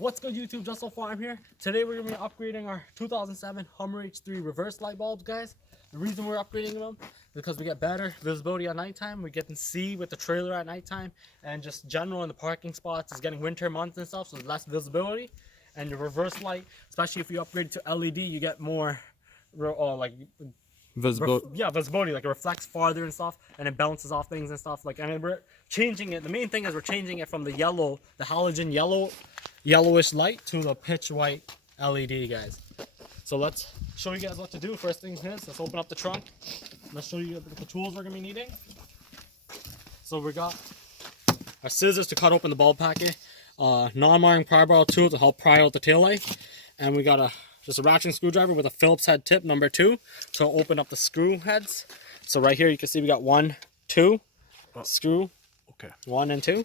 What's good, YouTube? Just So Far, I'm here. Today we're going to be upgrading our 2007 Hummer H3 reverse light bulbs, guys. The reason we're upgrading them is because we get better visibility at nighttime. We get to see with the trailer at nighttime, and just general in the parking spots. It's getting winter months and stuff, so there's less visibility. And the reverse light, especially if you upgrade to LED, you get more visibility. Visibility. Like it reflects farther and stuff, and it bounces off things and stuff. And we're changing it. The main thing is we're changing it from the halogen yellowish light to the pitch white LED, guys. So let's show you guys what to do. First thing is, let's open up the trunk. Let's show you the tools we're gonna be needing. So we got our scissors to cut open the bulb packet, non-marring pry bar tool to help pry out the taillight, and we got just a ratchet screwdriver with a Phillips head tip number 2 to open up the screw heads. So right here you can see we got 1, 2 screw. Okay. 1 and 2.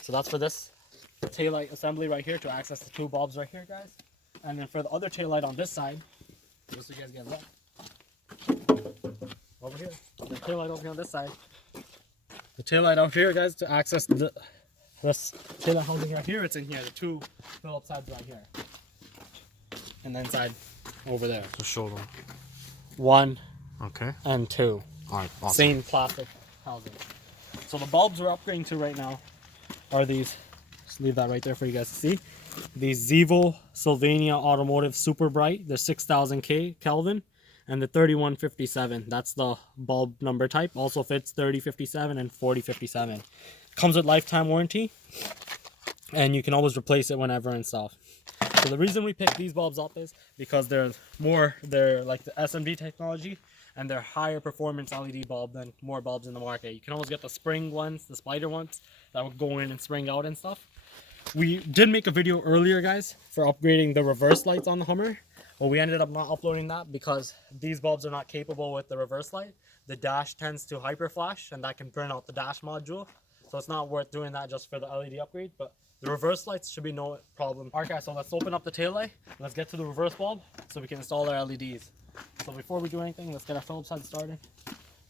So that's for this taillight assembly right here to access the 2 bulbs right here, guys. And then for the other taillight on this side, just so you guys get that. Over here, the taillight over here on this side. The taillight out here, guys, to access this taillight housing right here. It's in here. The 2 Phillips heads right here. And then inside over there. So show them. 1 okay. and 2. Alright, awesome. Same plastic housing. So the bulbs we're upgrading to right now are these. Just leave that right there for you guys to see. These ZEVO Sylvania Automotive Super Bright. They're 6000 Kelvin. And the 3157. That's the bulb number type. Also fits 3057 and 4057. Comes with lifetime warranty. And you can always replace it whenever and stuff. So the reason we picked these bulbs up is because they're like the SMD technology, and they're higher performance LED bulb than more bulbs in the market. You can always get the spring ones, the spider ones that would go in and spring out and stuff. We did make a video earlier, guys, for upgrading the reverse lights on the Hummer. Well, we ended up not uploading that because these bulbs are not capable with the reverse light. The dash tends to hyper flash, and that can burn out the dash module. So it's not worth doing that just for the LED upgrade. But the reverse lights should be no problem. Alright, guys, so let's open up the tail light. Let's get to the reverse bulb so we can install our LEDs. So before we do anything, let's get our Phillips head started.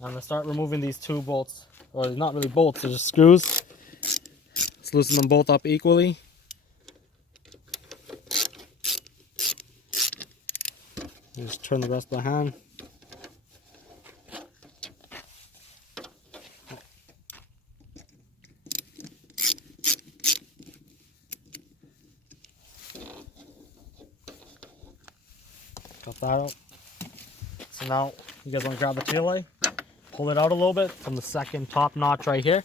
I'm gonna start removing these 2 bolts, or not really bolts, they're just screws. Let's loosen them both up equally. Just turn the rest of the hand. Got that out. So now you guys want to grab the tail light, pull it out a little bit from the second top notch right here.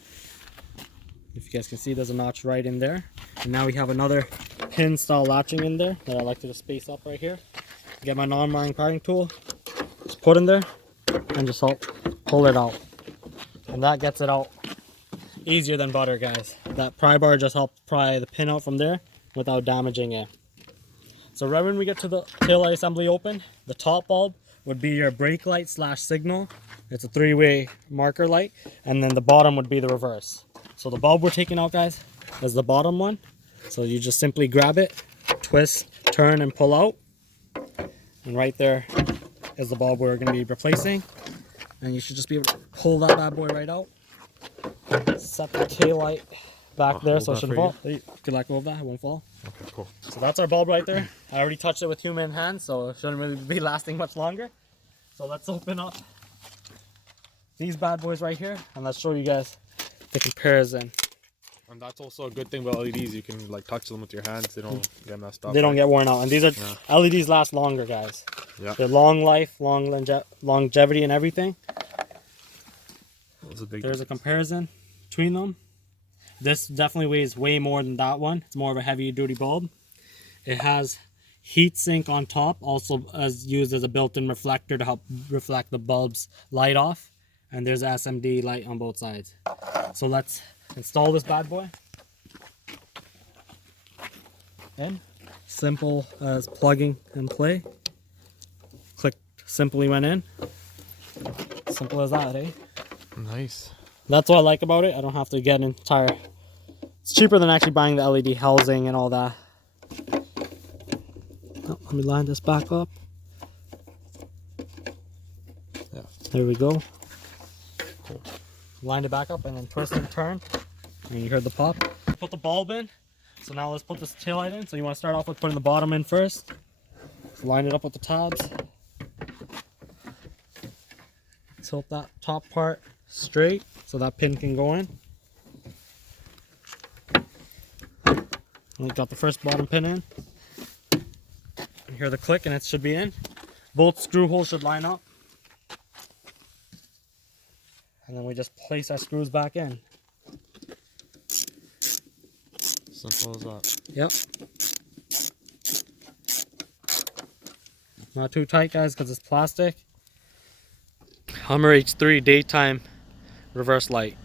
If you guys can see, there's a notch right in there. And now we have another pin style latching in there that I like to just space up right here. Get my non-marring prying tool, just put in there and just help pull it out. And that gets it out easier than butter, guys. That pry bar just helps pry the pin out from there without damaging it. So right when we get to the tail light assembly open, the top bulb would be your brake light / signal. It's a 3-way marker light. And then the bottom would be the reverse. So the bulb we're taking out, guys, is the bottom one. So you just simply grab it, twist, turn, and pull out. And right there is the bulb we're going to be replacing. And you should just be able to pull that bad boy right out. Set the tail light back there so it shouldn't fall. You can let go of that, it won't fall. Okay, cool. So that's our bulb right there. I already touched it with human hands, so it shouldn't really be lasting much longer. So let's open up these bad boys right here, and let's show you guys the comparison. And that's also a good thing about LEDs. You can like touch them with your hands. They don't get messed up. They don't get worn out. And these are LEDs last longer, guys. Yeah. They're long life, longevity and everything. There's a comparison between them. This definitely weighs way more than that one. It's more of a heavy duty bulb. It has heat sink on top, also used as a built-in reflector to help reflect the bulb's light off. And there's a SMD light on both sides. So let's install this bad boy. In. Simple as plugging and play. Click simply went in. Simple as that, eh? Nice. That's what I like about it. I don't have to get an entire... It's cheaper than actually buying the LED housing and all that. Oh, let me line this back up. Yeah. There we go. Cool. Line it back up and then twist and turn. And you heard the pop. Put the bulb in. So now let's put this taillight in. So you want to start off with putting the bottom in first. Line it up with the tabs. Tilt that top part straight so that pin can go in. We got the first bottom pin in. You hear the click and it should be in. Both screw holes should line up. And then we just place our screws back in. Simple as that. Yep. Not too tight, guys, because it's plastic. Hummer H3 daytime reverse light.